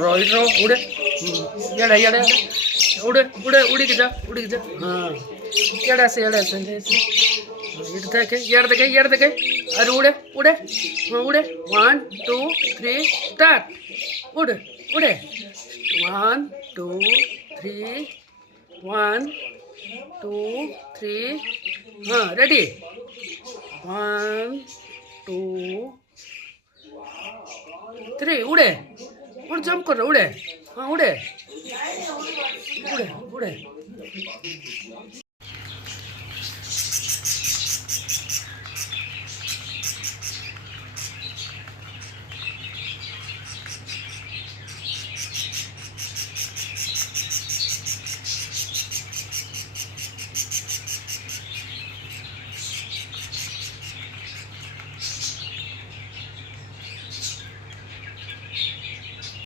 rồi udah ya ada udah kita ya ada इधर अरे उड़े 1 2 3 स्टार्ट उड़े 1 2 3 1 2 3 हाँ रेडी 1 2 3 उड़े जंप कर उड़े हाँ उड़े